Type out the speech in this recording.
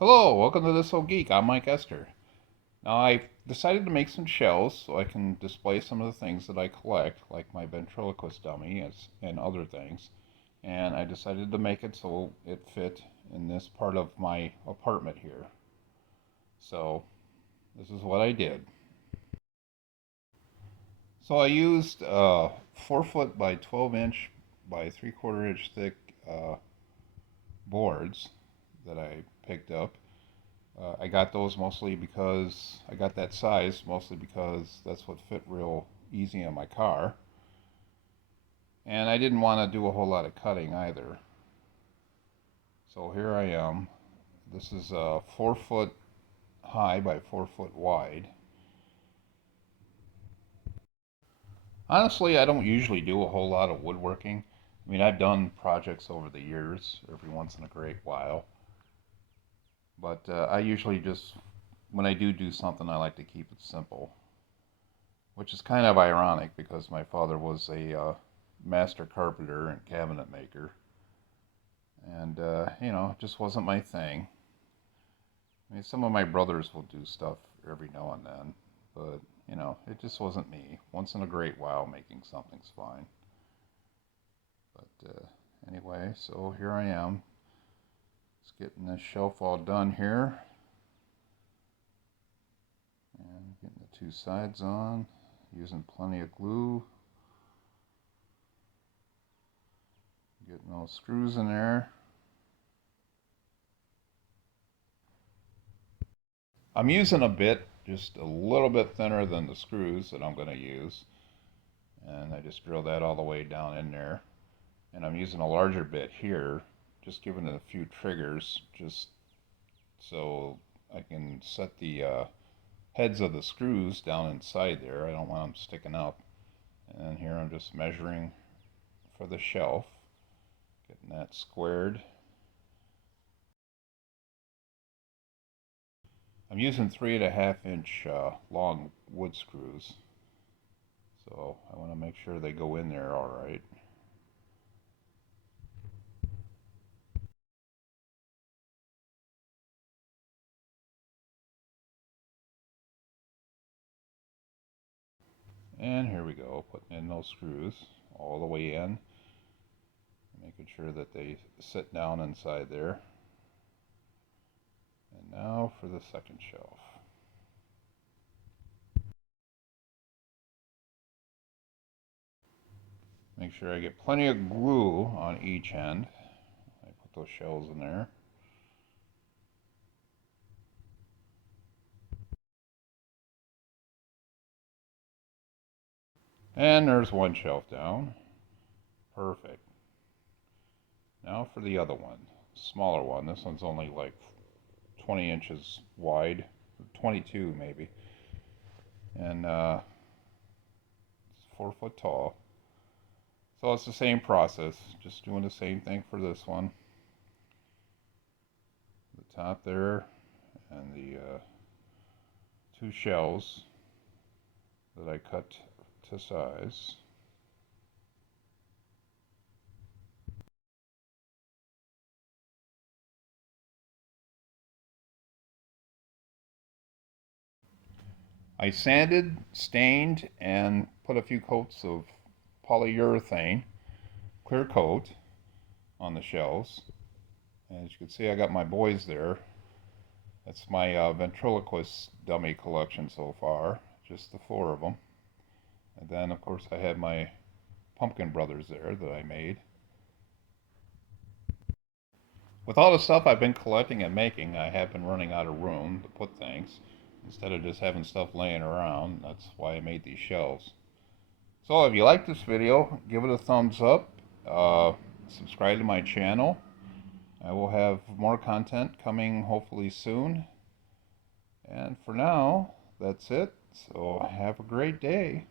Hello, welcome to This Old Geek. I'm Mike Esther. Now, I decided to make some shelves so I can display some of the things that I collect, like my ventriloquist dummy and other things. And I decided to make it so it fit in this part of my apartment here. So, this is what I did. So, I used 4 foot by 12 inch by 3/4 inch thick boards that I picked up. I got those mostly because I got that size mostly because that's what fit real easy on my car. And I didn't want to do a whole lot of cutting either. So here I am. This is 4 foot high by 4 foot wide. Honestly, I don't usually do a whole lot of woodworking. I mean, I've done projects over the years, every once in a great while. But I usually just, when I do something, I like to keep it simple. Which is kind of ironic because my father was a master carpenter and cabinet maker, and it just wasn't my thing. I mean, some of my brothers will do stuff every now and then, but it just wasn't me. Once in a great while, making something's fine. But anyway, so here I am, just getting this shelf all done here, and getting the two sides on, using plenty of glue. Getting those screws in there. I'm using a bit, just a little bit thinner than the screws that I'm going to use. And I just drill that all the way down in there. And I'm using a larger bit here, just giving it a few triggers, just so I can set the heads of the screws down inside there. I don't want them sticking up. And here I'm just measuring for the shelf, getting that squared. I'm using 3.5 inch long wood screws, so I want to make sure they go in there all right. And here we go, putting in those screws all the way in, making sure that they sit down inside there. And now for the second shelf. Make sure I get plenty of glue on each end. I put those shells in there. And there's one shelf down. Perfect. Now for the other one, smaller one. This one's only like 20 inches wide, 22 maybe, and it's 4 foot tall. So it's the same process, just doing the same thing for this one. The top there, and the two shells that I cut to size. I sanded, stained, and put a few coats of polyurethane, clear coat, on the shells. As you can see, I got my boys there. That's my ventriloquist dummy collection so far, just the 4 of them. And then, of course, I had my pumpkin brothers there that I made. With all the stuff I've been collecting and making, I have been running out of room to put things. Instead of just having stuff laying around, that's why I made these shelves. So if you like this video, give it a thumbs up. Subscribe to my channel. I will have more content coming hopefully soon. And for now, that's it. So have a great day.